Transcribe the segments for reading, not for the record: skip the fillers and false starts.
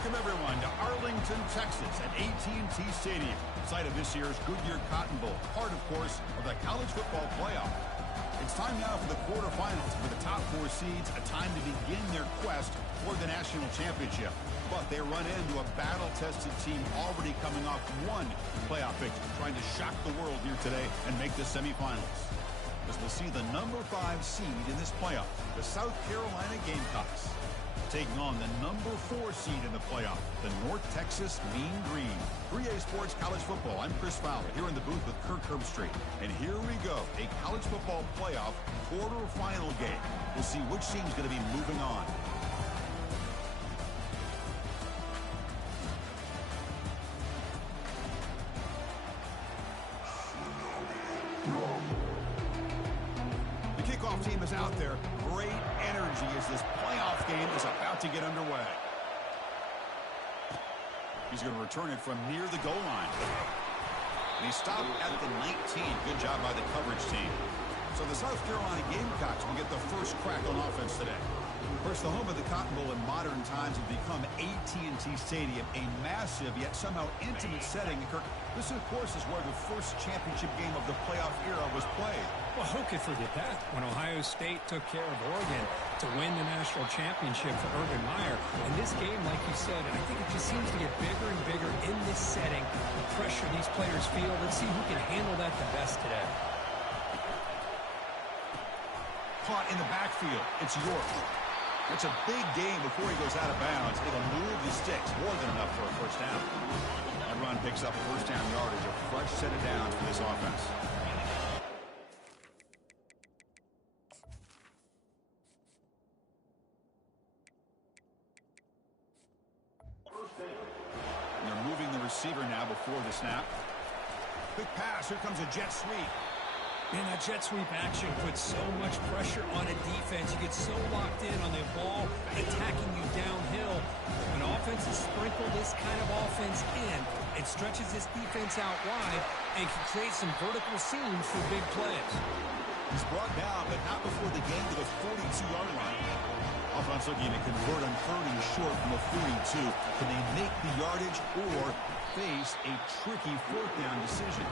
Welcome, everyone, to Arlington, Texas at AT&T Stadium, site of this year's Goodyear Cotton Bowl, part, of course, of the college football playoff. It's time now for the quarterfinals for the top 4 seeds, a time to begin their quest for the national championship. But they run into a battle-tested team already coming off one playoff victory, trying to shock the world here today and make the semifinals. As we'll see the number 5 seed in this playoff, the South Carolina Gamecocks, taking on the number 4 seed in the playoff, the North Texas Mean Green. 3A Sports College Football. I'm Chris Fowler here in the booth with Kirk Herbstreit. And here we go, a college football playoff quarterfinal game. We'll see which team's going to be moving on. The kickoff team is out there. Great energy as this playoff game is about to get underway. He's going to return it from near the goal line. And he stopped at the 19. Good job by the coverage team. So the South Carolina Gamecocks will get the first crack on offense today. First, the home of the Cotton Bowl in modern times has become AT&T Stadium, a massive yet somehow intimate setting. Kirk, this, of course, is where the first championship game of the playoff era was played. Well, who could forget that? When Ohio State took care of Oregon to win the national championship for Urban Meyer. And this game, like you said, and I think it just seems to get bigger and bigger in this setting. The pressure these players feel. Let's see who can handle that the best today. Caught in the backfield. It's York. It's a big game before he goes out of bounds. It'll move the sticks. More than enough for a first down. That run picks up first down yardage. A fresh set of downs for this offense. And they're moving the receiver now before the snap. Quick pass. Here comes a jet sweep. Man, that jet sweep action puts so much pressure on a defense. You get so locked in on the ball attacking you downhill. When offenses sprinkle this kind of offense in, it stretches this defense out wide and can create some vertical seams for big plays. He's brought down, but not before the game to the 42-yard line. Offense looking to convert on 30 short from the 42. Can they make the yardage or face a tricky fourth down decision?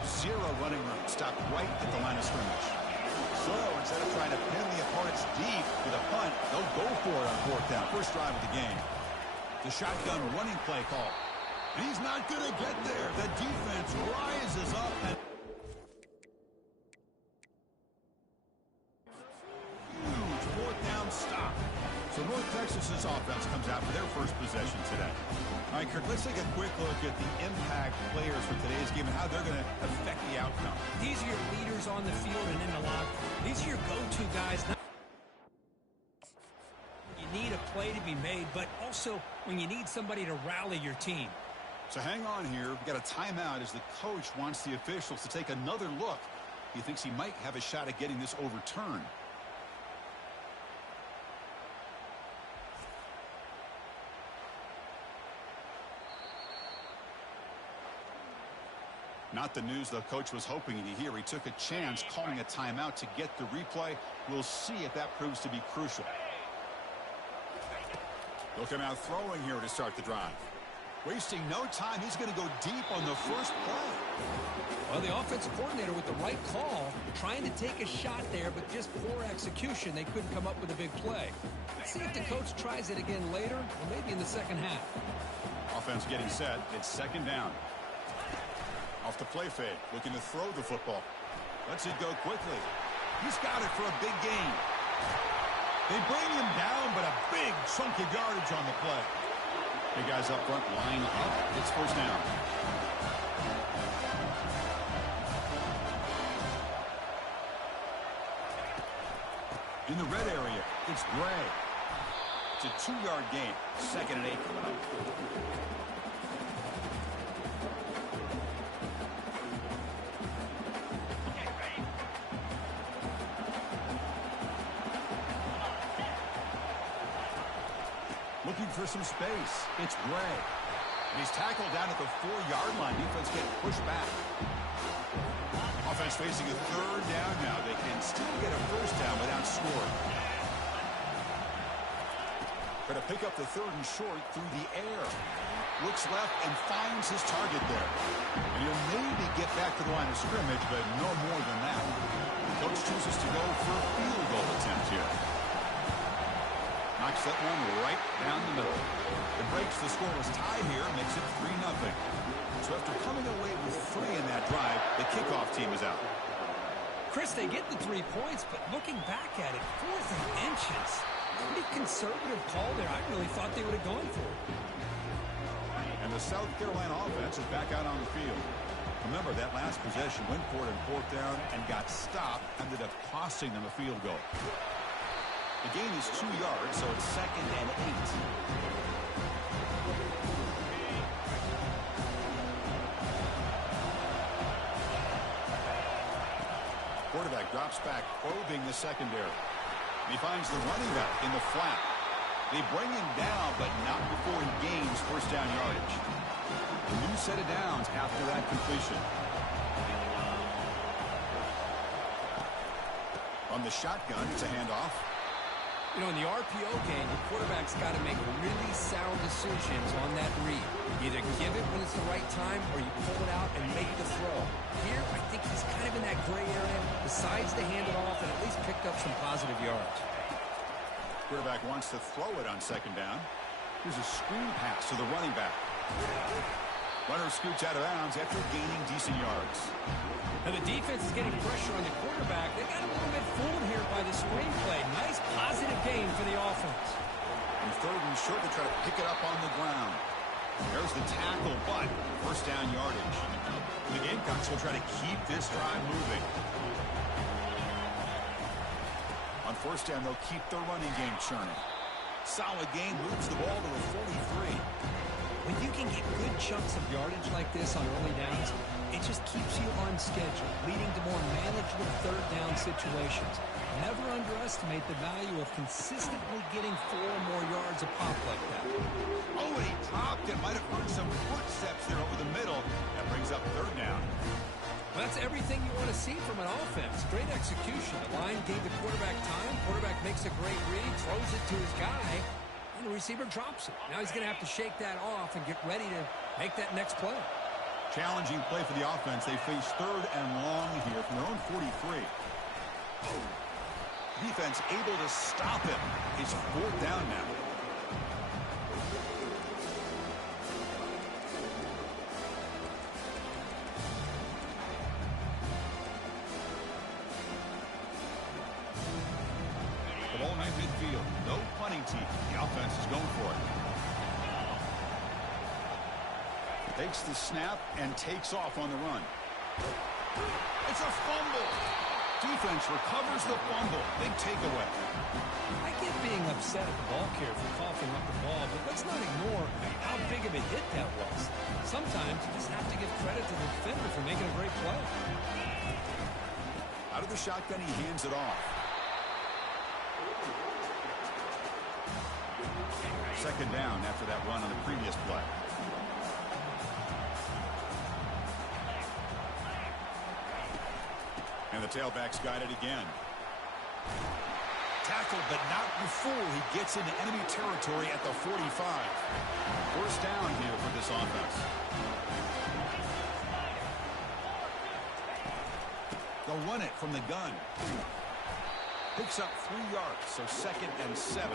Zero running room, stopped right at the line of scrimmage. So instead of trying to pin the opponents deep with a punt, they'll go for it on fourth down. First drive of the game. The shotgun running play call. And he's not going to get there. The defense rises up and huge fourth down stop. So North Texas's offense comes out for their first possession today. All right, Kirk, let's take a quick look at the impact players for today's game and how they're going to affect the outcome. These are your leaders on the field and in the locker room. These are your go-to guys. You need a play to be made, but also when you need somebody to rally your team. So hang on here. We've got a timeout as the coach wants the officials to take another look. He thinks he might have a shot at getting this overturned. Not the news the coach was hoping to hear. He took a chance calling a timeout to get the replay. We'll see if that proves to be crucial. They'll come out throwing here to start the drive. Wasting no time. He's going to go deep on the first play. Well, the offensive coordinator with the right call, trying to take a shot there, but just poor execution. They couldn't come up with a big play. Let's see if the coach tries it again later, or maybe in the second half. Offense getting set. It's second down. Off the play fade, looking to throw the football. Lets it go quickly. He's got it for a big gain. They bring him down, but a big chunk of yardage on the play. Hey, guys up front, line up. It's first down. In the red area, it's Gray. It's a 2-yard gain. Second and 8 coming up. Looking for some space. It's Gray. And he's tackled down at the 4-yard line. Defense getting pushed back. Offense facing a third down now. They can still get a first down without scoring. Try to pick up the third and short through the air. Looks left and finds his target there. And he'll maybe get back to the line of scrimmage, but no more than that. The coach chooses to go for a field goal attempt here. Knocks that one right down the middle. It breaks the scoreless tie here, makes it 3-0. So after coming away with 3 in that drive, the kickoff team is out. Chris, they get the 3 points, but looking back at it, 4th and inches. Pretty conservative call there. I really thought they would have gone for it. And the South Carolina offense is back out on the field. Remember, that last possession went for it in 4th down and got stopped, ended up costing them a field goal. The gain is 2 yards, so it's 2nd and 8. Quarterback drops back, probing the secondary. He finds the running back in the flat. They bring him down, but not before he gains first down yardage. A new set of downs after that completion. On the shotgun, it's a handoff. You know, in the RPO game, the quarterback's got to make really sound decisions on that read. Either give it when it's the right time or you pull it out and make the throw. Here, I think he's kind of in that gray area, decides to hand it off and at least picked up some positive yards. Quarterback wants to throw it on 2nd down. Here's a screen pass to the running back. Runner scoots out of bounds after gaining decent yards. And the defense is getting pressure on the quarterback. They got a little bit fooled here by the screenplay. Nice positive game for the offense. And 3rd and short, they try to pick it up on the ground. There's the tackle, but first down yardage. The Gamecocks will try to keep this drive moving. On 1st down, they'll keep their running game churning. Solid gain, moves the ball to the 43. When you can get good chunks of yardage like this on early downs, it just keeps you on schedule, leading to more manageable 3rd down situations. Never underestimate the value of consistently getting 4 or more yards a pop like that. Oh, and he dropped it. Might have heard some footsteps there over the middle. That brings up 3rd down. Well, that's everything you want to see from an offense. Great execution. The line gave the quarterback time. Quarterback makes a great read, throws it to his guy, and the receiver drops it. Now he's going to have to shake that off and get ready to make that next play. Challenging play for the offense. They face 3rd and long here from their own 43. Defense able to stop him. It's 4th down now. The ball in midfield. No punting team. The offense is going for it. Takes the snap and takes off on the run. It's a fumble. Defense recovers the fumble. Big takeaway. I get being upset at the ball carrier for coughing up the ball, but let's not ignore how big of a hit that was. Sometimes you just have to give credit to the defender for making a great play. Out of the shotgun, he hands it off. 2nd down after that run on the previous play. And the tailback's got it again. Tackled, but not before he gets into enemy territory at the 45. First down here for this offense. They'll run it from the gun. Picks up 3 yards, so 2nd and 7.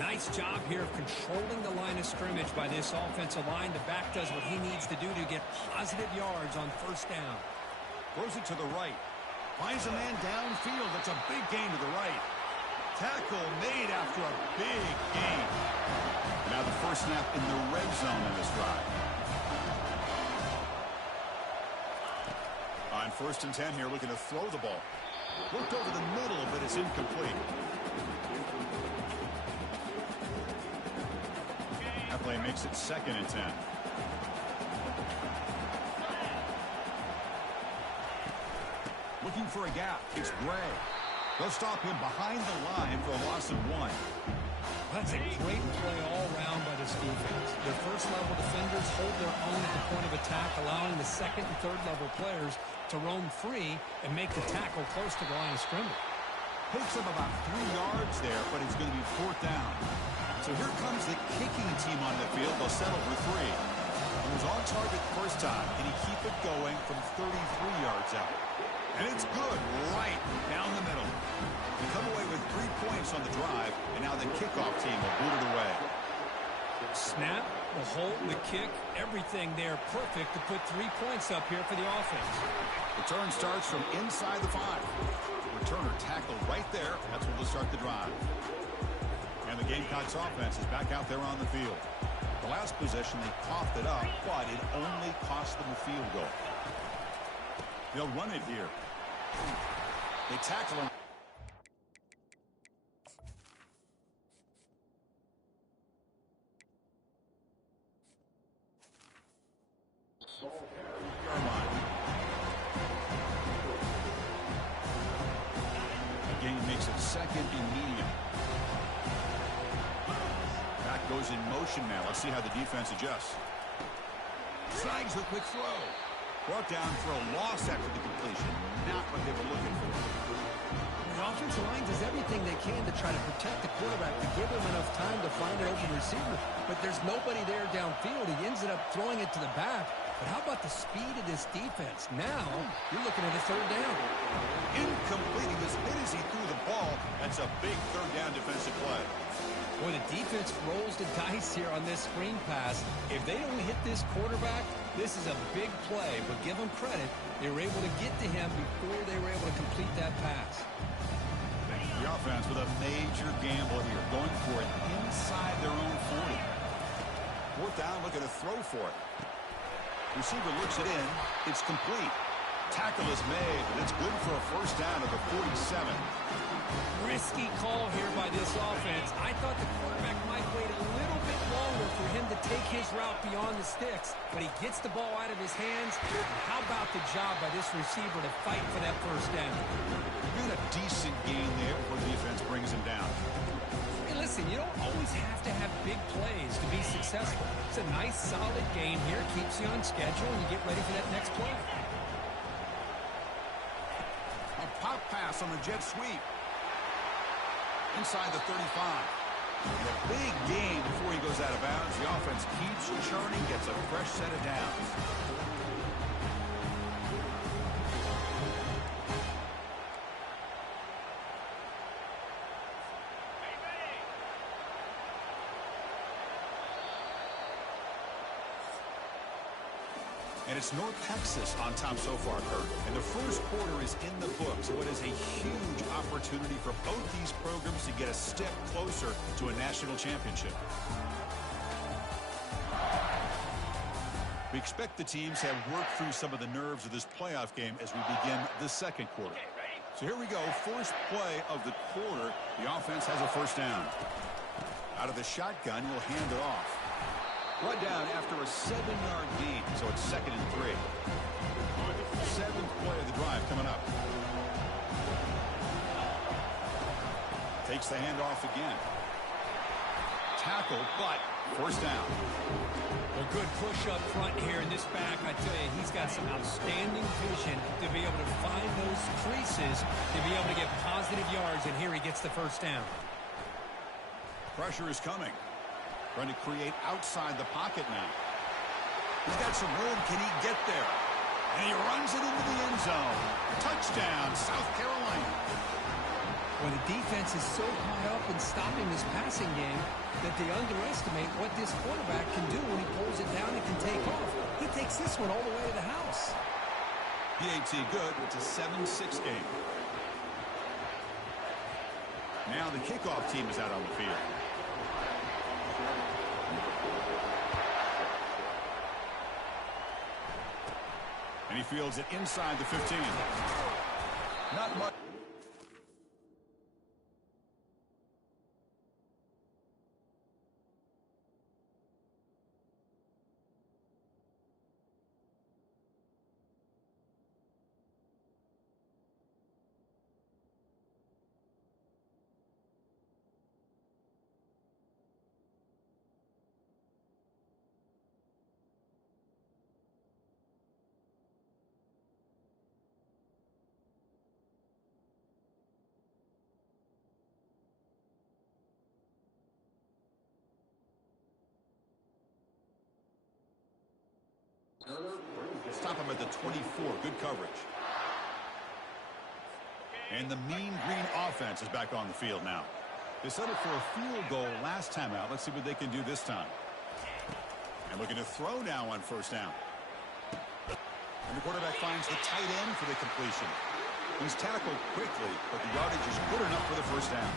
Nice job here of controlling the line of scrimmage by this offensive line. The back does what he needs to do to get positive yards on 1st down. Throws it to the right. Finds a man downfield. That's a big gain to the right. Tackle made after a big gain. Now the first snap in the red zone in this drive. On 1st and 10 here, looking to throw the ball. Looked over the middle, but it's incomplete. That play makes it 2nd and 10. Looking for a gap. It's Gray. They'll stop him behind the line for a loss of 1. That's a great play all around by this defense. Their first-level defenders hold their own at the point of attack, allowing the 2nd and 3rd level players to roam free and make the tackle close to the line of scrimmage. Picks up about 3 yards there, but it's going to be 4th down. So here comes the kicking team on the field. They'll settle for 3. He was on target the first time. Can he keep it going from 33 yards out? And it's good right down the middle. They come away with 3 points on the drive, and now the kickoff team will boot it away. Snap, the hold, the kick, everything there perfect to put 3 points up here for the offense. Return starts from inside the 5. Returner tackled right there. That's what will start the drive. And the Gamecocks offense is back out there on the field. The last possession, they coughed it up, but it only cost them a field goal. They'll run it here. They tackle him. Makes it 2nd and medium. Back goes in motion now. Let's see how the defense adjusts. Snags a quick throw. Brought down for a loss after the completion. Not what they were looking for. The offensive line does everything they can to try to protect the quarterback, to give him enough time to find an open receiver. But there's nobody there downfield. He ends up throwing it to the back. But how about the speed of this defense? Now, you're looking at a 3rd down. Incomplete. He was hit as he threw the ball. That's a big 3rd down defensive play. Boy, the defense rolls the dice here on this screen pass. If they don't hit this quarterback, this is a big play. But give them credit. They were able to get to him before they were able to complete that pass. The offense with a major gamble here, going for it inside their own 40. 4th down, looking to throw for it. Receiver looks it in. It's complete. Tackle is made, and it's good for a 1st down at the 47. Risky call here by this offense. I thought the quarterback might wait a little bit longer for him to take his route beyond the sticks, but he gets the ball out of his hands. How about the job by this receiver to fight for that 1st down? Got a decent gain there before the defense brings him down. Hey, listen, you don't always have to have big plays to be successful. It's a nice, solid game here. Keeps you on schedule, and you get ready for that next play. A pop pass on the jet sweep. Inside the 35. And a big gain before he goes out of bounds. The offense keeps churning, gets a fresh set of downs. And it's North Texas on top so far, Kurt. And the first quarter is in the books. What is a huge opportunity for both these programs to get a step closer to a national championship. We expect the teams have worked through some of the nerves of this playoff game as we begin the 2nd quarter. So here we go. First play of the quarter. The offense has a 1st down. Out of the shotgun, will hand it off. Run down after a 7-yard gain, so it's 2nd and 3. 7th play of the drive coming up. Takes the handoff again. Tackle, but 1st down. Well, good push up front here in this back. I tell you, he's got some outstanding vision to be able to find those creases, to be able to get positive yards, and here he gets the 1st down. Pressure is coming. Trying to create outside the pocket now. He's got some room. Can he get there? And he runs it into the end zone. Touchdown, South Carolina. Well, the defense is so caught up in stopping this passing game that they underestimate what this quarterback can do when he pulls it down and can take off. He takes this one all the way to the house. PAT good. It's a 7-6 game. Now the kickoff team is out on the field. And he fields it inside the 15. Not much. Stop him at the 24. Good coverage. And the Mean Green offense is back on the field now. They settled for a field goal last time out. Let's see what they can do this time. And looking to throw now on first down. And the quarterback finds the tight end for the completion. He's tackled quickly, but the yardage is good enough for the first down.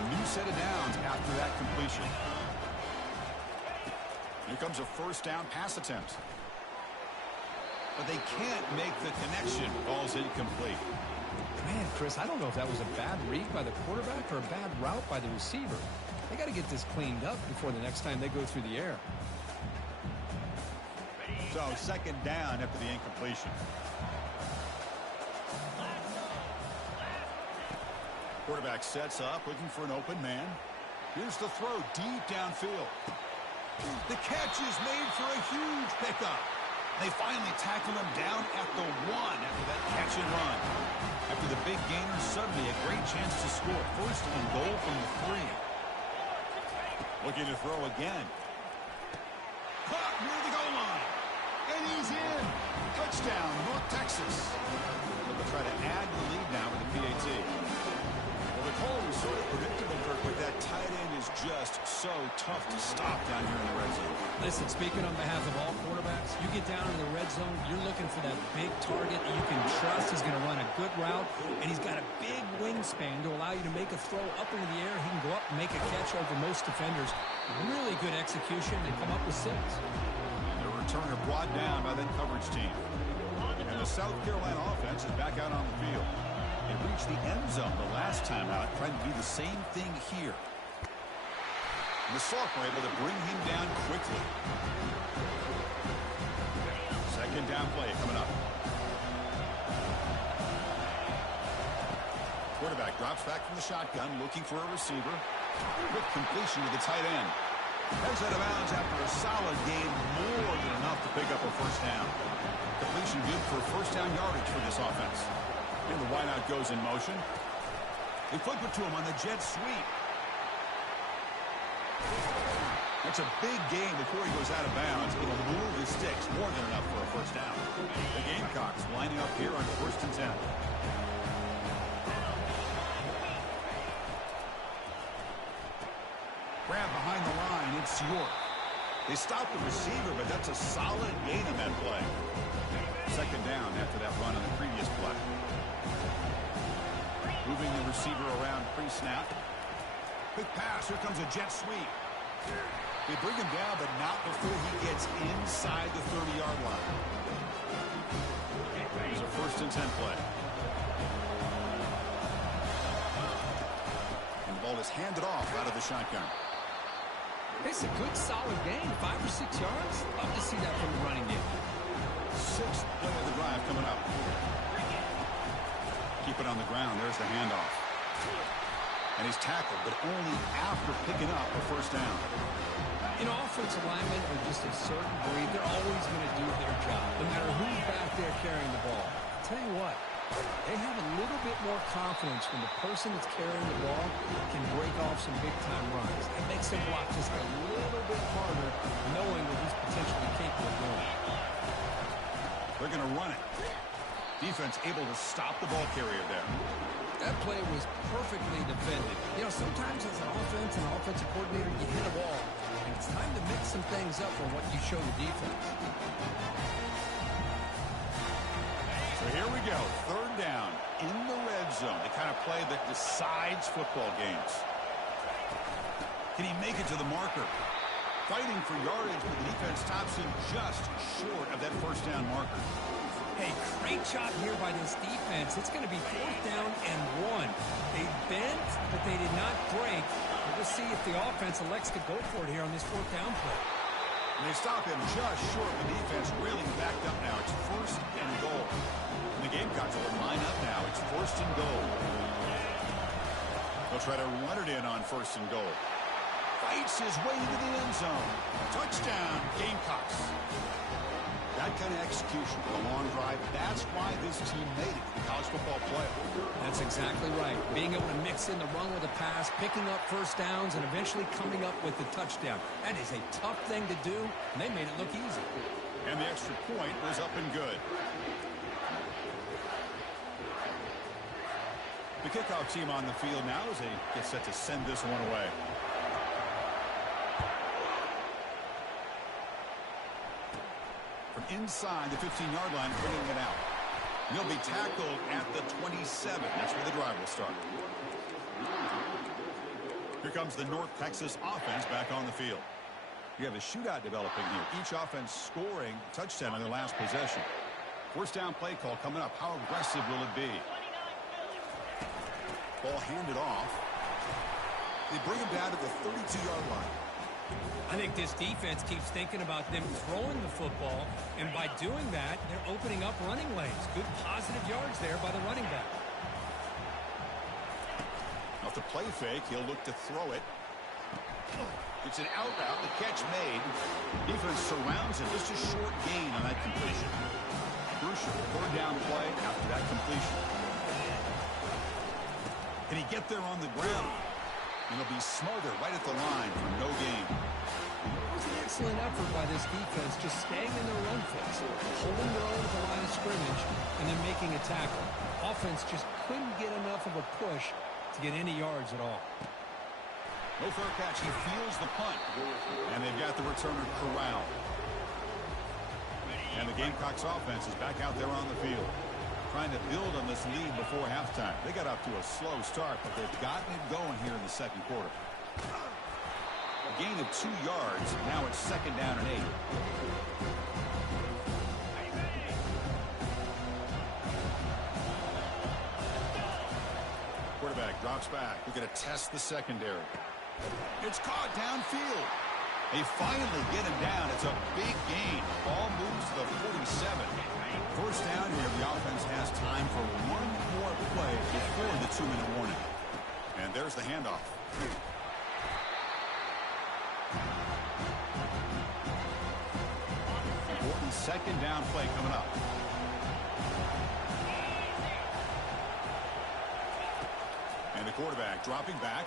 A new set of downs after that completion. Here comes a first down pass attempt. But they can't make the connection. Ball's incomplete. Man, Chris, I don't know if that was a bad read by the quarterback or a bad route by the receiver. They got to get this cleaned up before the next time they go through the air. So, second down after the incompletion. Quarterback sets up, looking for an open man. Here's the throw deep downfield. The catch is made for a huge pickup. They finally tackle him down at the 1 after that catch and run. After the big gainer, suddenly a great chance to score. First and goal from the 3. Looking to throw again. Caught near the goal line. And he's in. Touchdown, North Texas. They'll try to add to the lead now with the PAT. Well, the call was sort of predictable, Kirk, but that tight end is just so tough to stop down here in the red zone. Listen, speaking on behalf of all quarterbacks, you get down in the red zone, you're looking for that big target that you can trust is going to run a good route, and he's got a big wingspan to allow you to make a throw up into the air. He can go up and make a catch over most defenders. Really good execution. They come up with 6. The returner brought down by that coverage team. And the South Carolina offense is back out on the field. They reached the end zone the last time out, trying to do the same thing here. And the sophomore able to bring him down quickly. Second down play coming up. Quarterback drops back from the shotgun, looking for a receiver. Quick completion to the tight end. Heads out of bounds after a solid gain, more than enough to pick up a first down. Completion good for first down yardage for this offense. And the wideout goes in motion. They flip it to him on the jet sweep. That's a big gain before he goes out of bounds. It'll move the sticks, more than enough for a first down. The Gamecocks lining up here on first and 10. Grab behind the line, it's York. They stop the receiver, but that's a solid gain in that play. Second down after that run on the previous play. Moving the receiver around pre-snap. Quick pass, here comes a jet sweep. They bring him down, but not before he gets inside the 30-yard line. Here's a first and 10 play. And the ball is handed off out of the shotgun. It's a good, solid game. 5 or 6 yards. Love to see that from the running game. 6th play of the drive coming up. Keep it on the ground. There's the handoff. And he's tackled, but only after picking up a first down. You know, offensive linemen are just a certain breed. They're always going to do their job, no matter who's back there carrying the ball. I'll tell you what, they have a little bit more confidence when the person that's carrying the ball can break off some big-time runs. It makes them block just a little bit harder, knowing that he's potentially capable of doing it. They're going to run it. Defense able to stop the ball carrier there. That play was perfectly defended. You know, sometimes as an offense and an offensive coordinator, you hit a wall. And it's time to mix some things up on what you show the defense. So here we go. Third down in the red zone. The kind of play that decides football games. Can he make it to the marker? Fighting for yardage, but the defense stops him just short of that first down marker. Hey, great job here by this defense. It's going to be 4th down and 1. They bent, but they did not break. We'll see if the offense elects to go for it here on this 4th down play. And they stop him just short of the defense, reeling backed up now. It's first and goal. And the Gamecocks will line up now. It's first and goal. They'll try to run it in on first and goal. Fights his way into the end zone. Touchdown, Gamecocks. That kind of execution for a long drive, that's why this team made it to the college football playoff. That's exactly right. Being able to mix in the run with a pass, picking up first downs, and eventually coming up with the touchdown. That is a tough thing to do, and they made it look easy. And the extra point was up and good. The kickoff team on the field now as they get set to send this one away. From inside the 15-yard line, bringing it out. He'll be tackled at the 27. That's where the drive will start. Here comes the North Texas offense back on the field. You have a shootout developing here. Each offense scoring a touchdown on their last possession. First down play call coming up. How aggressive will it be? Ball handed off. They bring him down to the 32-yard line. I think this defense keeps thinking about them throwing the football, and by doing that, they're opening up running lanes. Good positive yards there by the running back. Off the play fake, he'll look to throw it. It's an out route, the catch made. Defense surrounds it, just a short gain on that completion. Crucial third down play after that completion. Can he get there on the ground? And he'll be smothered right at the line for no gain. It was an excellent effort by this defense, just staying in their run fits, holding their own at the line of scrimmage, and then making a tackle. Offense just couldn't get enough of a push to get any yards at all. No fair catch. He feels the punt. And they've got the returner corralled. And the Gamecocks offense is back out there on the field, trying to build on this lead before halftime. They got up to a slow start, but they've gotten it going here in the second quarter. A gain of 2 yards. Now it's second down and 8. Quarterback drops back. We're going to test the secondary. It's caught downfield. They finally get him down. It's a big gain. Ball moves to the 47. First down here. The offense has time for one more play before the 2-minute warning. And there's the handoff. Important second down play coming up. And the quarterback dropping back.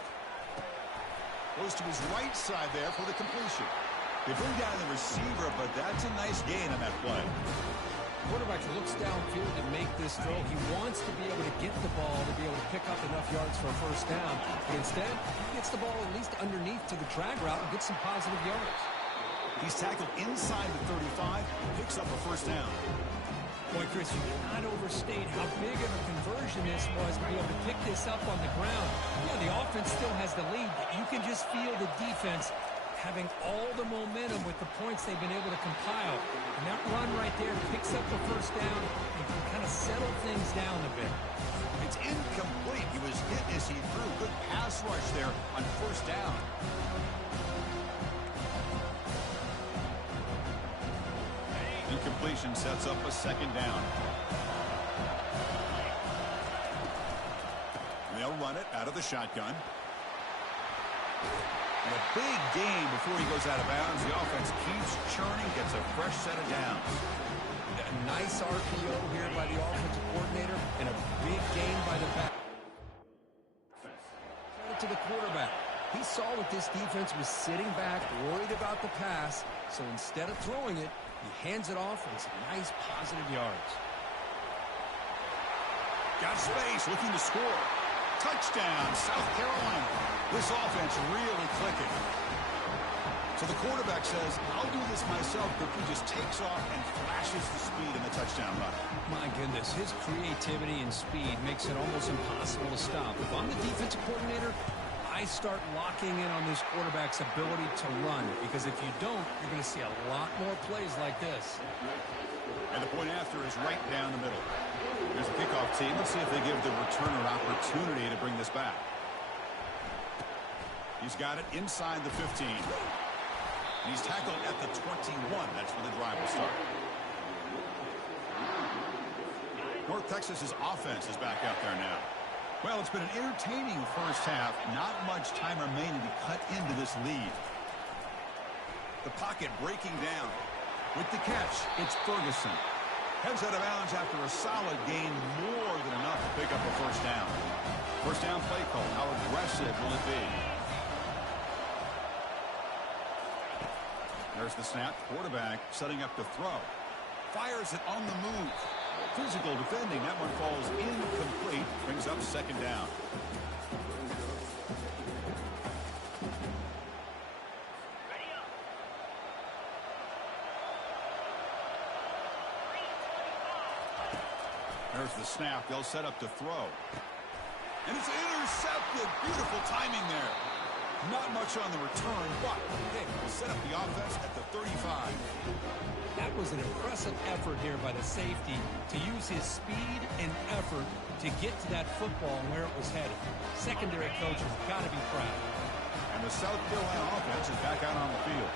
Goes to his right side there for the completion. They bring down the receiver, but that's a nice gain on that play. Quarterback looks downfield to make this throw. He wants to be able to get the ball to be able to pick up enough yards for a first down. But instead, he gets the ball at least underneath to the drag route and gets some positive yards. He's tackled inside the 35, picks up a first down. Boy, Chris, you cannot overstate how big of a conversion this was to be able to pick this up on the ground. Yeah, the offense still has the lead, but you can just feel the defense having all the momentum with the points they've been able to compile. And that run right there picks up the first down and can kind of settle things down a bit. It's incomplete. He was hit as he threw. Good pass rush there on first down. Incompletion sets up a second down. And they'll run it out of the shotgun. And a big gain before he goes out of bounds. The offense keeps churning, gets a fresh set of downs. A nice RPO here by the offensive coordinator and a big gain by the back. Credit to the quarterback. He saw that this defense was sitting back, worried about the pass, so instead of throwing it, he hands it off and some nice positive yards. Got space, looking to score. Touchdown, South Carolina. This offense really clicking. So the quarterback says, I'll do this myself, but he just takes off and flashes the speed in the touchdown run. My goodness, his creativity and speed makes it almost impossible to stop. If I'm the defensive coordinator, I start locking in on this quarterback's ability to run, because if you don't, you're going to see a lot more plays like this. And the point after is right down the middle. Here's the kickoff team. Let's see if they give the returner an opportunity to bring this back. He's got it inside the 15. And he's tackled at the 21. That's where the drive will start. North Texas's offense is back out there now. Well, it's been an entertaining first half. Not much time remaining to cut into this lead. The pocket breaking down. With the catch, it's Ferguson. Heads out of bounds after a solid gain, more than enough to pick up a first down. First down play call. How aggressive will it be? There's the snap. Quarterback setting up to throw. Fires it on the move. Physical defending. That one falls incomplete. Brings up second down. There's the snap. They'll set up to throw. And it's intercepted. Beautiful timing there. Not much on the return, but hey, we'll set up the offense at the 35. That was an impressive effort here by the safety to use his speed and effort to get to that football and where it was headed. Secondary coaches got to be proud. And the South Carolina offense is back out on the field.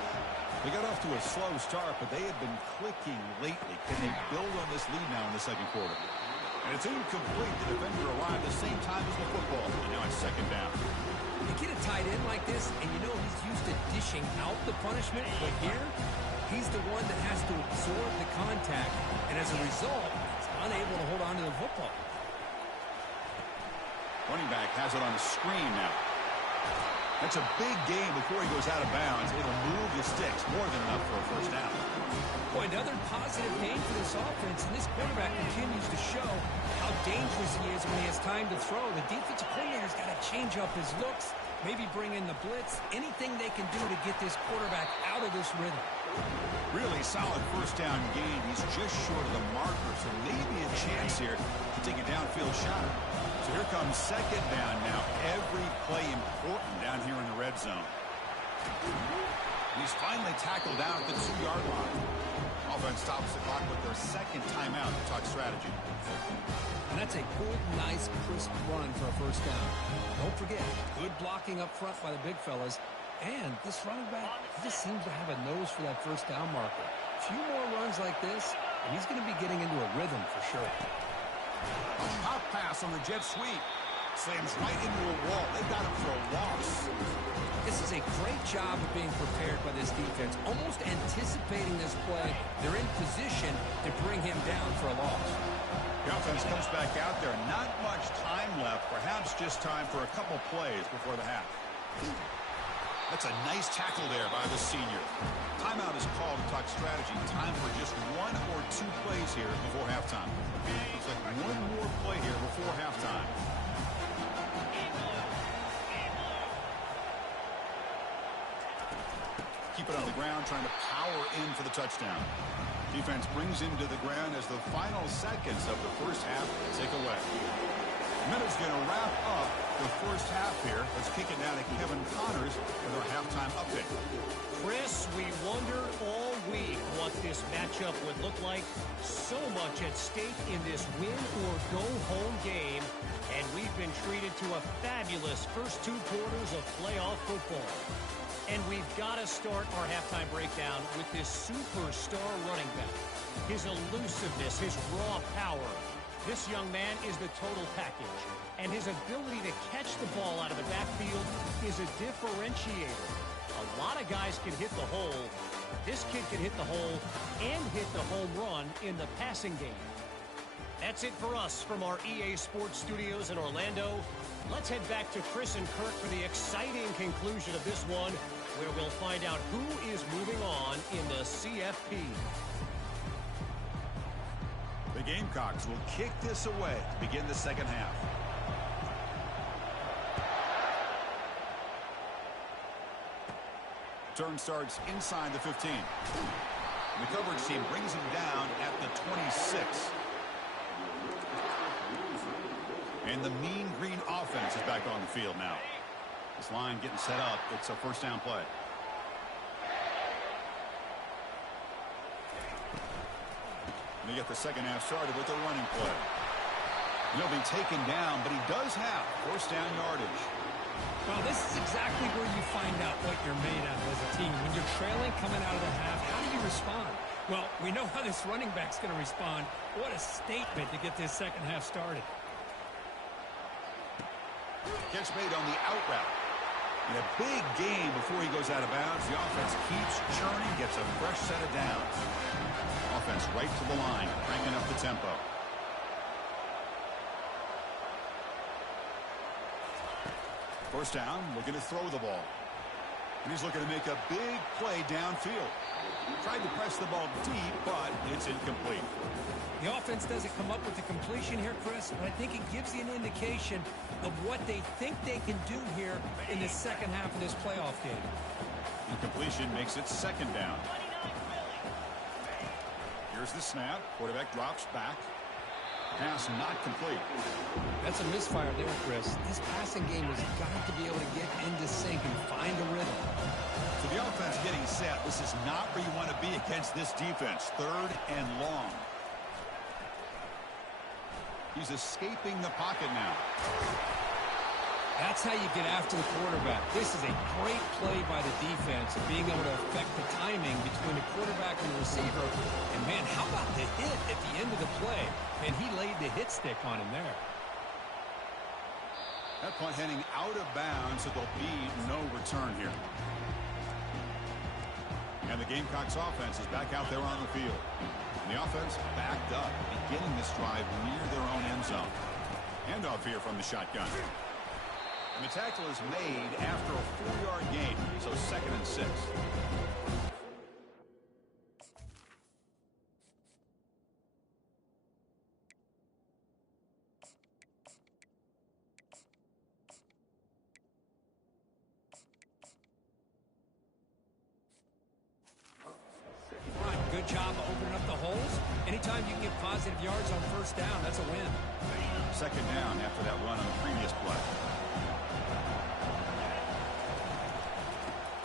They got off to a slow start, but they have been clicking lately. Can they build on this lead now in the second quarter? And it's incomplete. The defender arrived the same time as the football. And now it's second down. You get a tight end like this, and you know he's used to dishing out the punishment, but here, he's the one that has to absorb the contact, and as a result, he's unable to hold on to the football. Running back has it on the screen now. That's a big gain before he goes out of bounds. It'll move the sticks more than enough for a first down. Boy, another positive gain for this offense, and this quarterback continues to show how dangerous he is when he has time to throw. The defensive coordinator's got to change up his looks, maybe bring in the blitz, anything they can do to get this quarterback out of this rhythm. Really solid first down gain. He's just short of the marker, so maybe a chance here to take a downfield shot. So here comes second down now. Every play important down here in the red zone. He's finally tackled down at the 2-yard line. Offense stops the clock with their second timeout to talk strategy. And that's a good, nice, crisp run for a first down. Don't forget, good blocking up front by the big fellas. And this running back just seems to have a nose for that first down marker. A few more runs like this, and he's going to be getting into a rhythm for sure. A pop pass on the jet sweep. Slams right into a wall. They've got him for a loss. This is a great job of being prepared by this defense, almost anticipating this play. They're in position to bring him down for a loss. The offense comes back out there. Not much time left. Perhaps just time for a couple plays before the half. That's a nice tackle there by the senior. Timeout is called to talk strategy. Time for just 1 or 2 plays here before halftime. Looks like one more play here before halftime. Keep it on the ground, trying to power in for the touchdown. Defense brings him to the ground as the final seconds of the first half tick away. Minute's going to wrap up the first half here. Let's kick it down to Kevin Connors with our halftime update. Chris, we wondered all week what this matchup would look like. So much at stake in this win-or-go-home game, and we've been treated to a fabulous first 2 quarters of playoff football. And we've got to start our halftime breakdown with this superstar running back. His elusiveness, his raw power. This young man is the total package, and his ability to catch the ball out of the backfield is a differentiator. A lot of guys can hit the hole. This kid can hit the hole and hit the home run in the passing game. That's it for us from our EA Sports Studios in Orlando. Let's head back to Chris and Kurt for the exciting conclusion of this one, where we'll find out who is moving on in the CFP. The Gamecocks will kick this away to begin the second half. Turn starts inside the 15. And the coverage team brings him down at the 26. And the mean green offense is back on the field now. This line getting set up. It's a first down play. They get the second half started with a running play. He'll be taken down, but he does have first down yardage. Well, this is exactly where you find out what you're made of as a team. When you're trailing coming out of the half, how do you respond? Well, we know how this running back's going to respond. What a statement to get this second half started. Catch made on the out route. And a big gain before he goes out of bounds. The offense keeps churning, gets a fresh set of downs. Offense right to the line, cranking up the tempo. First down, looking to throw the ball. And he's looking to make a big play downfield. Tried to press the ball deep, but it's incomplete. The offense doesn't come up with the completion here, Chris, but I think it gives you an indication of what they think they can do here in the second half of this playoff game. Incompletion makes it second down. Here's the snap. Quarterback drops back. Pass not complete. That's a misfire there, Chris. This passing game has got to be able to get into sync and find a rhythm. So the offense getting set. This is not where you want to be against this defense. Third and long. He's escaping the pocket now. That's how you get after the quarterback. This is a great play by the defense and being able to affect the timing between the quarterback and the receiver. And, man, how about the hit at the end of the play? And he laid the hit stick on him there. That punt heading out of bounds, so there'll be no return here. And the Gamecocks offense is back out there on the field. And the offense backed up, beginning this drive near their own end zone. Handoff here from the shotgun. And the tackle is made after a 4-yard gain, so 2nd and 6. Good job of opening up the holes. Anytime you can get positive yards on first down, that's a win. Second down after that run on the previous play.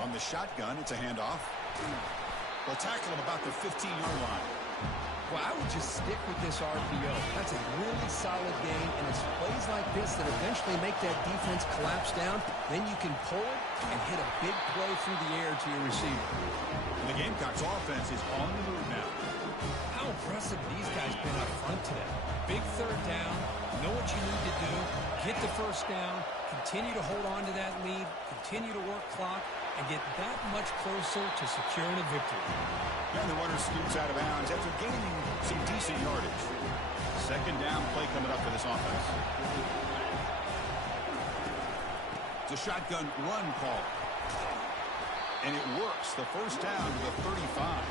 On the shotgun, it's a handoff. They'll tackle him about the 15-yard line. Well, I would just stick with this RPO. That's a really solid game, and it's plays like this that eventually make that defense collapse down. Then you can pull it and hit a big play through the air to your receiver. And the Gamecocks offense is on the move now. How impressive these guys been up front today. Big third down, know what you need to do, get the first down, continue to hold on to that lead, continue to work clock, and get that much closer to securing a victory. And the runner scoots out of bounds after gaining some decent yardage. Second down play coming up for this offense. It's a shotgun run call. And it works. The first down to the 35.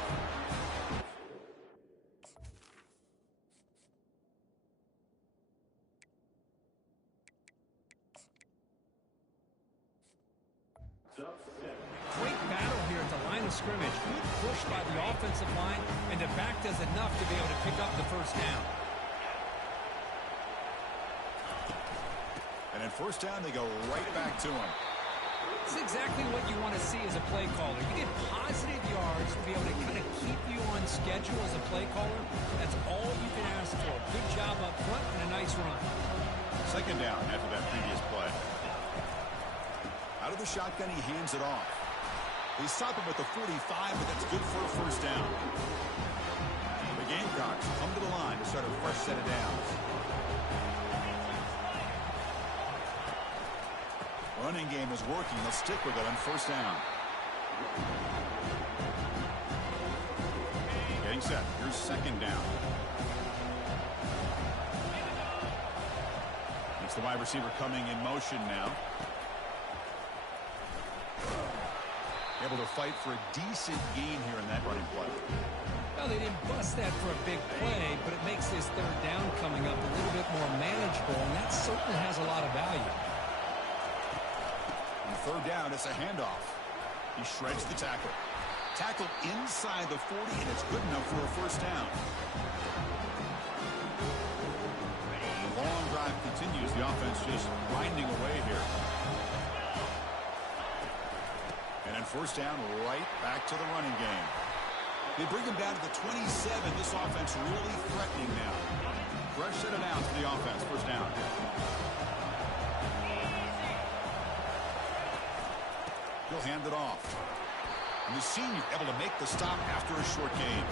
Great battle here at the line of scrimmage. Good push by the offensive line, and the back does enough to be able to pick up the first down. And at first down, they go right back to him. It's exactly what you want to see as a play caller. You get positive yards to be able to kind of keep you on schedule as a play caller. That's all you can ask for. Good job up front and a nice run. Second down after that previous play. Out of the shotgun, he hands it off. They stop him with the 45, but that's good for a first down. The Gamecocks come to the line to start a fresh set of downs. Running game is working. They'll stick with it on first down. Getting set. Here's second down. It's the wide receiver coming in motion now. Able to fight for a decent gain here in that running play. Well, they didn't bust that for a big play, but it makes this third down coming up a little bit more manageable, and that certainly has a lot of value. On third down, it's a handoff. He shreds the tackle. Tackle inside the 40, and it's good enough for a first down. The long drive continues. The offense just grinding away here. And then first down, right back to the running game. They bring him down to the 27. This offense really threatening now. Fresh set of downs for the offense. First down. He'll hand it off. And the senior able to make the stop after a short gain.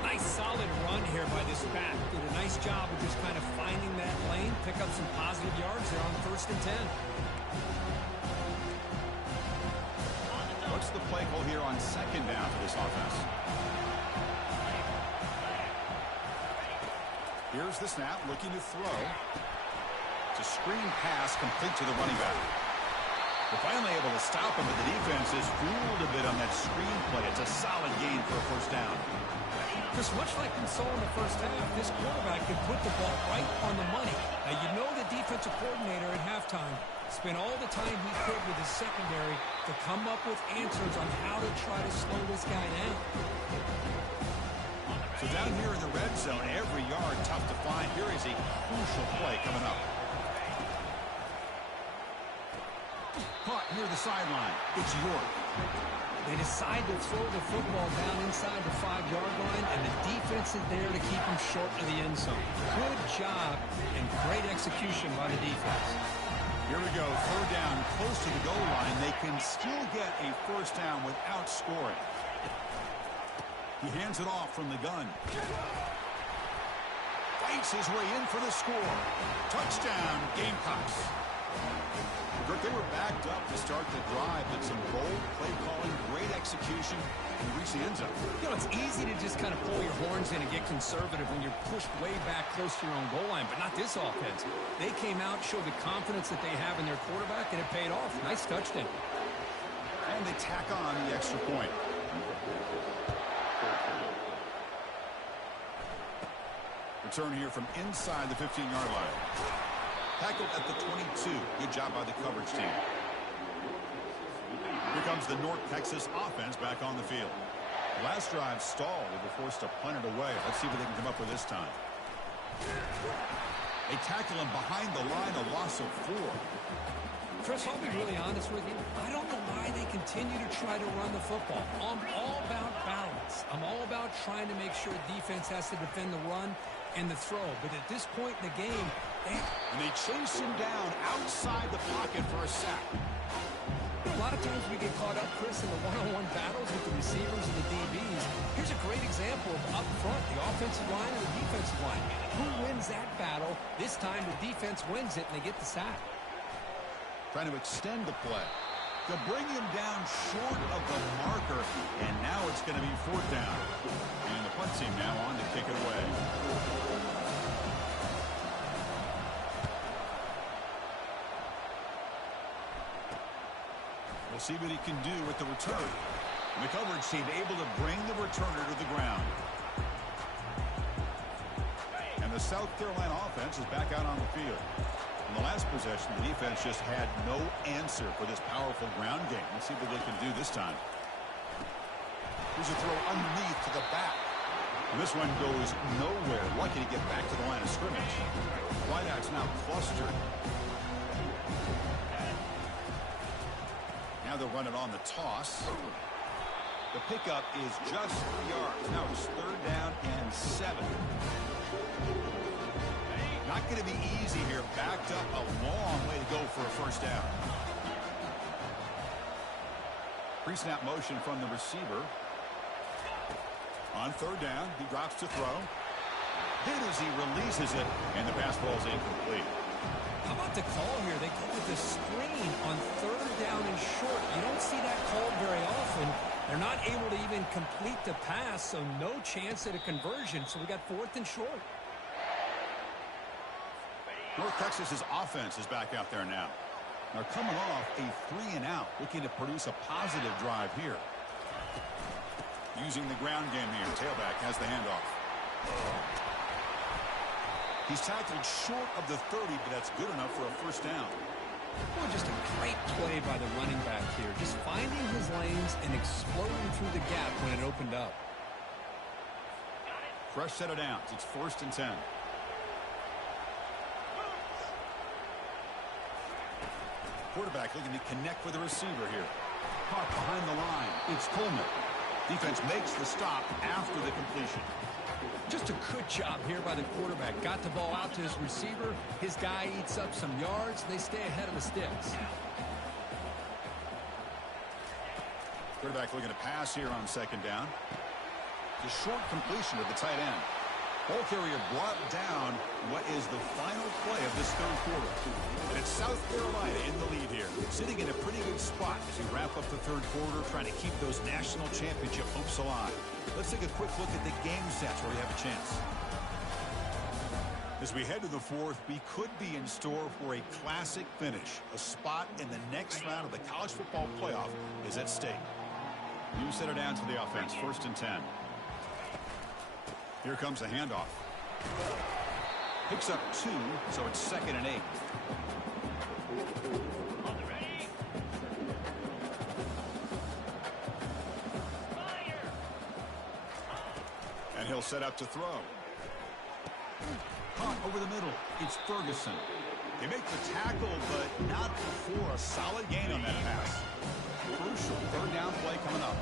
Nice solid run here by this back. Did a nice job of just kind of finding that lane, pick up some positive yards there on first and 10. What's the play call here on second down for this offense? Here's the snap, looking to throw. It's a screen pass complete to the running back. They're finally able to stop him, but the defense is fooled a bit on that screen play. It's a solid gain for a first down. Chris, much like we saw in the first half, this quarterback can put the ball right on the money. Now, you know the defensive coordinator at halftime spent all the time he could with his secondary to come up with answers on how to try to slow this guy down. So down here in the red zone, every yard tough to find. Here is a crucial play coming up. Caught near the sideline. It's York. They decide to throw the football down inside the 5-yard line, and the defense is there to keep him short of the end zone. Good job and great execution by the defense. Here we go, third down, close to the goal line. They can still get a first down without scoring. He hands it off from the gun. Fights his way in for the score. Touchdown, Gamecocks. They were backed up to start the drive, but some bold play calling, great execution, and reach the end zone. You know, it's easy to just kind of pull your horns in and get conservative when you're pushed way back close to your own goal line, but not this offense. They came out, showed the confidence that they have in their quarterback, and it paid off. Nice touchdown. And they tack on the extra point. Return here from inside the 15-yard line. Tackled at the 22. Good job by the coverage team. Here comes the North Texas offense back on the field. The last drive stalled. They were forced to punt it away. Let's see what they can come up with this time. They tackle him behind the line, a loss of 4. Chris, I'll be really honest with you. I don't know why they continue to try to run the football. I'm all about balance. I'm all about trying to make sure defense has to defend the run and the throw. But at this point in the game, they chase him down outside the pocket for a sack. A lot of times we get caught up, Chris, in the one-on-one battles with the receivers and the DBs. Here's a great example of up front, the offensive line and the defensive line. Who wins that battle? This time the defense wins it, and they get the sack. Trying to extend the play. They'll bring him down short of the marker, and now it's going to be fourth down. And the punt team now on to kick it away. We'll see what he can do with the return. The coverage team able to bring the returner to the ground. And the South Carolina offense is back out on the field. In the last possession, the defense just had no answer for this powerful ground game. Let's see what they can do this time. Here's a throw underneath to the back. And this one goes nowhere. Lucky to get back to the line of scrimmage. Wideouts now clustered. Now they'll run it on the toss. The pickup is just 3 yards. Now it's third down and 7. Not going to be easy here. Backed up a long way to go for a first down. Pre-snap motion from the receiver. On third down, he drops to throw. Hit as he releases it, and the pass ball is incomplete. How about the call here? They called it the screen on third down and short. You don't see that called very often. They're not able to even complete the pass, so no chance at a conversion. So we got fourth and short. North Texas's offense is back out there now. They're coming off a 3-and-out, looking to produce a positive drive here. Using the ground game here. Tailback has the handoff. He's tackled short of the 30, but that's good enough for a first down. Well, just a great play by the running back here. Just finding his lanes and exploding through the gap when it opened up. Fresh set of downs. It's 1st and 10. Quarterback looking to connect with the receiver here. Caught behind the line. It's Coleman. Defense makes the stop after the completion. Just a good job here by the quarterback. Got the ball out to his receiver. His guy eats up some yards. They stay ahead of the sticks. Quarterback looking to pass here on second down. The short completion to the tight end. Ball carrier brought down what is the final play of this third quarter. And it's South Carolina in the lead here, sitting in a pretty good spot as we wrap up the third quarter, trying to keep those national championship hopes alive. Let's take a quick look at the game stats where we have a chance. As we head to the fourth, we could be in store for a classic finish. A spot in the next round of the college football playoff is at stake. You set it down to the offense, 1st and 10. Here comes a handoff. Picks up 2, so it's 2nd and 8. And he'll set up to throw. Caught over the middle. It's Ferguson. They make the tackle, but not before a solid gain on that pass. Crucial 3rd down play coming up.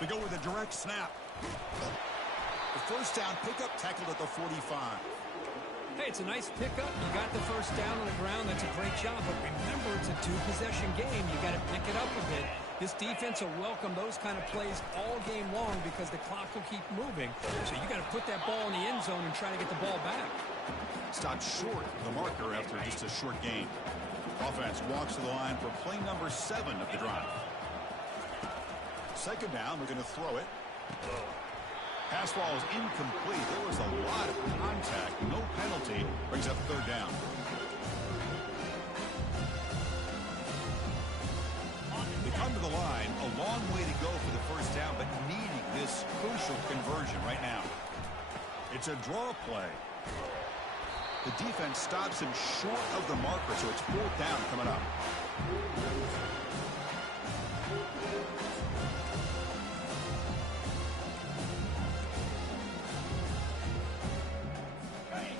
We go with a direct snap. The 1st down pickup tackled at the 45. Hey, it's a nice pickup. You got the 1st down on the ground. That's a great job. But remember, it's a 2-possession game. You got to pick it up a bit. This defense will welcome those kind of plays all game long because the clock will keep moving. So you got to put that ball in the end zone and try to get the ball back. Stopped short of the marker after just a short gain. Offense walks to the line for play number 7 of the drive. 2nd down, we're going to throw it. Pass ball is incomplete. There was a lot of contact. No penalty. Brings up 3rd down. They come to the line. A long way to go for the 1st down, but needing this crucial conversion right now. It's a draw play. The defense stops him short of the marker, so it's 4th down coming up.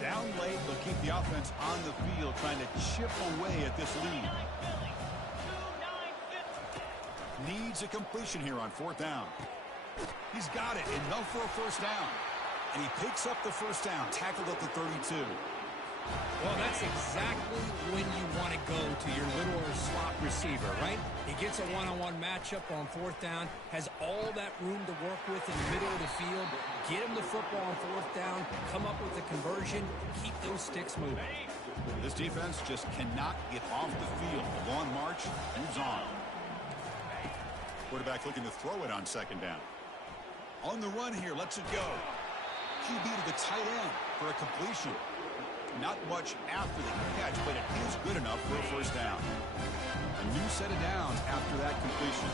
Down late, they'll keep the offense on the field, trying to chip away at this lead. Needs a completion here on 4th down. He's got it, enough for a 1st down. And he picks up the 1st down, tackled at the 32. Well, that's exactly when you want to go to your little slot receiver, right? He gets a one-on-one matchup on 4th down, has all that room to work with in the middle of the field, get him the football on 4th down, come up with the conversion, keep those sticks moving. This defense just cannot get off the field. The long march moves on. Quarterback looking to throw it on 2nd down. On the run here, lets it go. QB to the tight end for a completion. Not much after the catch, but it is good enough for a 1st down. A new set of downs after that completion.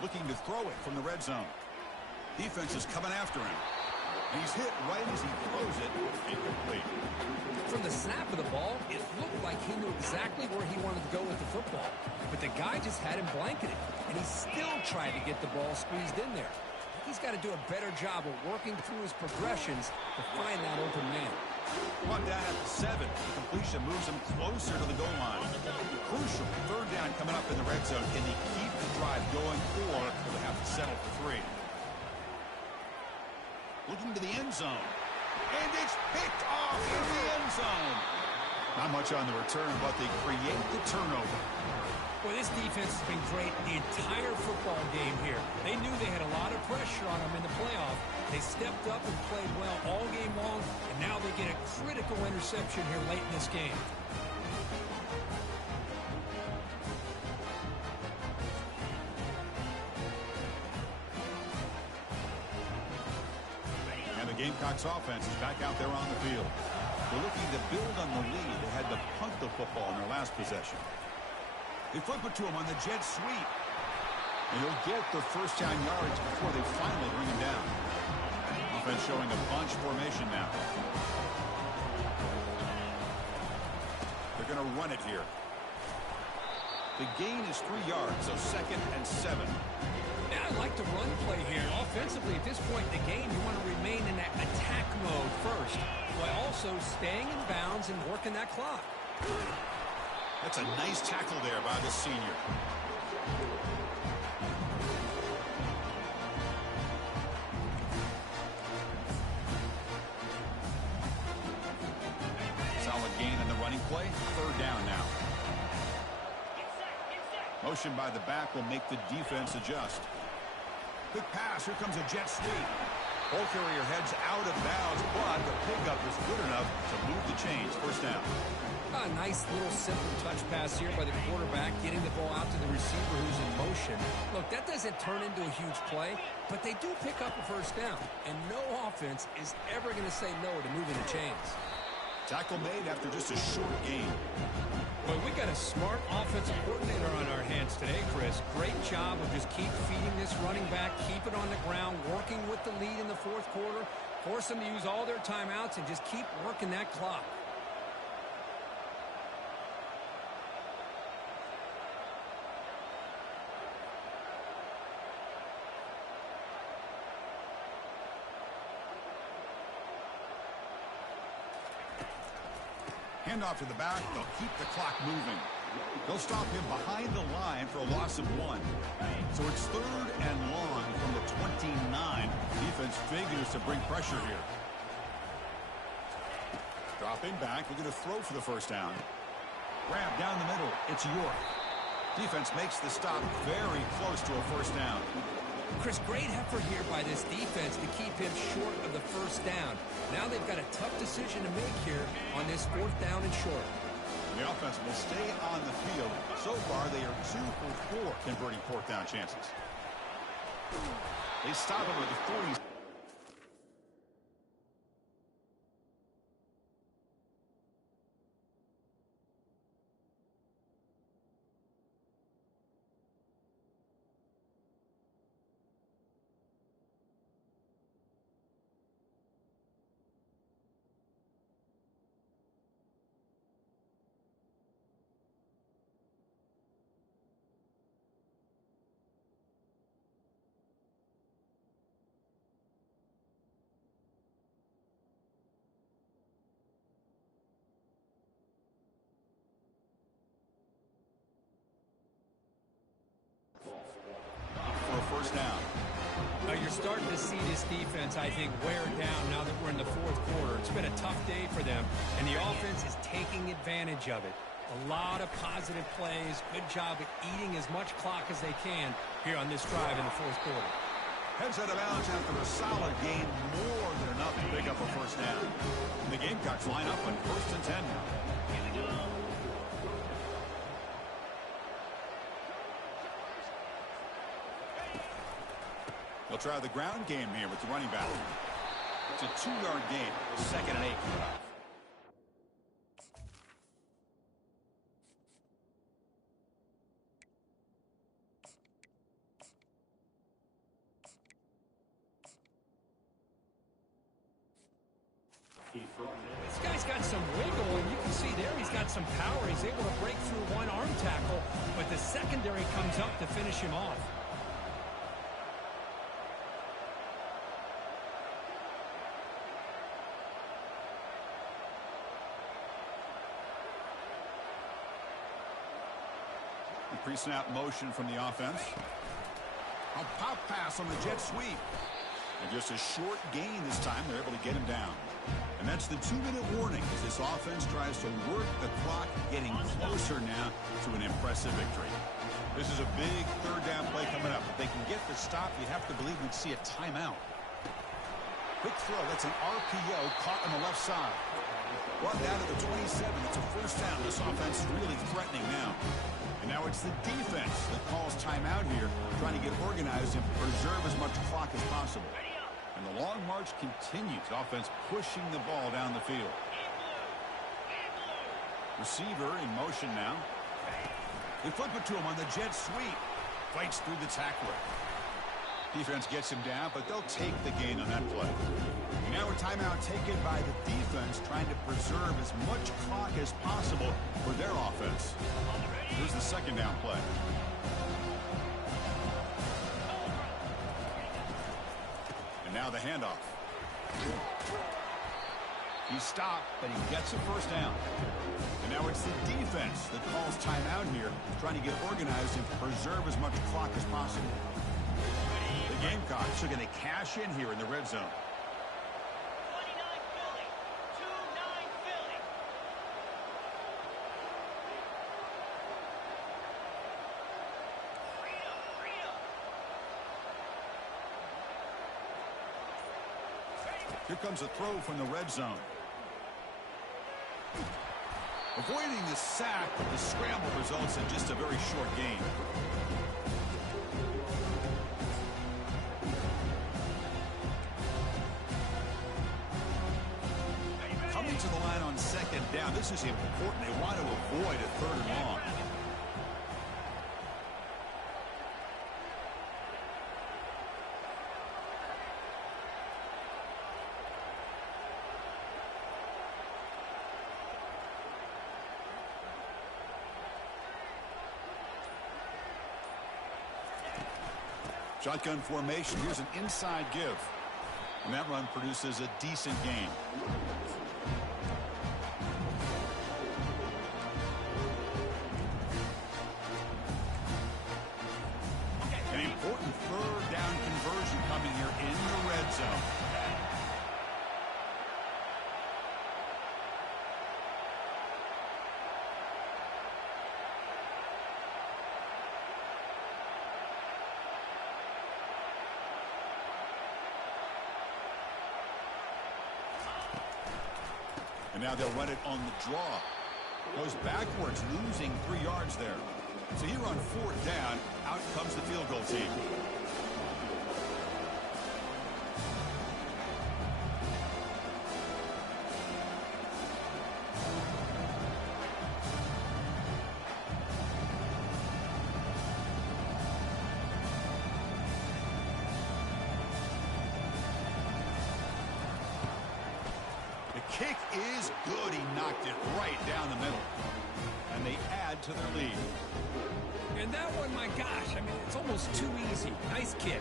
Looking to throw it from the red zone. Defense is coming after him. And he's hit right as he throws it. Incomplete. From the snap of the ball, it looked like he knew exactly where he wanted to go with the football. But the guy just had him blanketed, and he still tried to get the ball squeezed in there. He's got to do a better job of working through his progressions to find that open man. Brought down at the 7. The completion moves him closer to the goal line. Crucial 3rd down coming up in the red zone. Can he keep the drive going, or will they have to settle for 3? Looking to the end zone. And it's picked off in the end zone. Not much on the return, but they create the turnover. Well, this defense has been great the entire football game here. They knew they had a lot of pressure on them in the playoff. They stepped up and played well all game long, and now they get a critical interception here late in this game. And the Gamecocks offense is back out there on the field. They're looking to build on the lead. They had to punt the football in their last possession. They flip it to him on the jet sweep. And he'll get the 1st down yards before they finally bring him down. Offense showing a bunch formation now. They're going to run it here. The gain is 3 yards, so 2nd and 7. Yeah, I like the run play here. Offensively, at this point in the game, you want to remain in that attack mode first, while also staying in bounds and working that clock. That's a nice tackle there by the senior. Solid gain in the running play. 3rd down now. Motion by the back will make the defense adjust. Quick pass. Here comes a jet sweep. Ball carrier heads out of bounds, but the pickup is good enough to move the chains. First down. A nice little simple touch pass here by the quarterback, getting the ball out to the receiver who's in motion. Look, that doesn't turn into a huge play, but they do pick up a first down, and no offense is ever going to say no to moving the chains. Tackle made after just a short gain. Boy, we got a smart offensive coordinator on our hands today, Chris. Great job of just keep feeding this running back, keep it on the ground, working with the lead in the fourth quarter, force them to use all their timeouts, and just keep working that clock. Handoff to the back. They'll keep the clock moving. They'll stop him behind the line for a loss of 1. So it's 3rd and long from the 29. Defense figures to bring pressure here. Dropping back. Looking to throw for the first down. Grab down the middle. It's York. Defense makes the stop very close to a first down. Chris, great effort here by this defense to keep him short of the first down. Now they've got a tough decision to make here on this 4th down and short. The offense will stay on the field. So far, they are 2 for 4 converting 4th down chances. They stop him at the 40. First down. Now you're starting to see this defense, I think, wear down now that we're in the 4th quarter. It's been a tough day for them, and the offense is taking advantage of it. A lot of positive plays. Good job at eating as much clock as they can here on this drive in the 4th quarter. Heads out of bounds after a solid gain, more than enough to pick up a first down. The Gamecocks line up on 1st and 10 now. They'll try the ground game here with the running back. It's a 2-yard gain. 2nd and 8. This guy's got some wiggle, and you can see there he's got some power. He's able to break through one arm tackle, but the secondary comes up to finish him off. Pre-snap motion from the offense. A pop pass on the jet sweep. And just a short gain this time. They're able to get him down. And that's the 2-minute warning as this offense tries to work the clock, getting closer now to an impressive victory. This is a big 3rd down play coming up. If they can get the stop, you'd have to believe we'd see a timeout. Quick throw. That's an RPO caught on the left side. Brought down to the 27. It's a first down. This offense is really threatening now. And now it's the defense that calls timeout here, trying to get organized and preserve as much clock as possible. And the long march continues. Offense pushing the ball down the field. Receiver in motion now. They flip it to him on the jet sweep. Fights through the tackler. Defense gets him down, but they'll take the gain on that play. Now a timeout taken by the defense, trying to preserve as much clock as possible for their offense. Here's the 2nd down play. And now the handoff. He stopped, but he gets a first down. And now it's the defense that calls timeout here, trying to get organized and preserve as much clock as possible. The Gamecocks are going to cash in here in the red zone. Here comes a throw from the red zone. Avoiding the sack, the scramble results in just a very short gain. Coming to the line on second down, this is important. They want to avoid a third and long. Shotgun formation. Here's an inside give. And that run produces a decent gain. An important third down conversion coming here in the red zone. And now they'll run it on the draw. Goes backwards, losing 3 yards there. So here on fourth down, out comes the field goal team. Kick is good. He knocked it right down the middle. And they add to their lead. And that one, my gosh, I mean, it's almost too easy. Nice kick.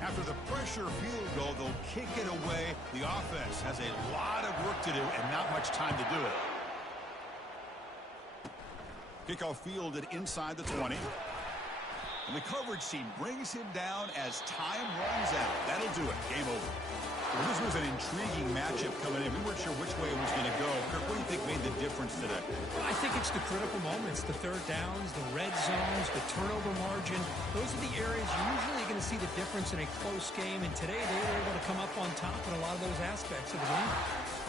After the pressure field goal, they'll kick it away. The offense has a lot of work to do and not much time to do it. Kickoff fielded inside the 20. And the coverage team brings him down as time runs out. That'll do it. Game over. Well, this was an intriguing matchup coming in. We weren't sure which way it was going to go. Kirk, what do you think made the difference today? Well, I think it's the critical moments, the third downs, the red zones, the turnover margin. Those are the areas you're usually going to see the difference in a close game. And today they were able to come up on top in a lot of those aspects of the game.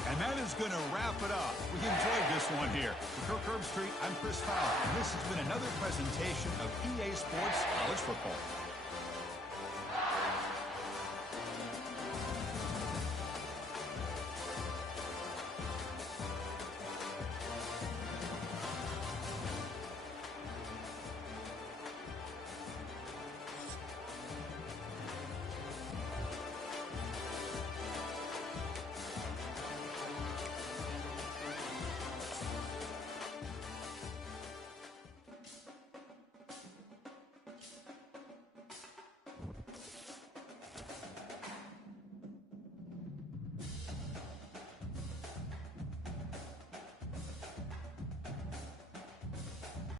And that is going to wrap it up. We enjoyed this one here. For Kirk Herbstreit, I'm Chris Fowler, and this has been another presentation of EA Sports College Football.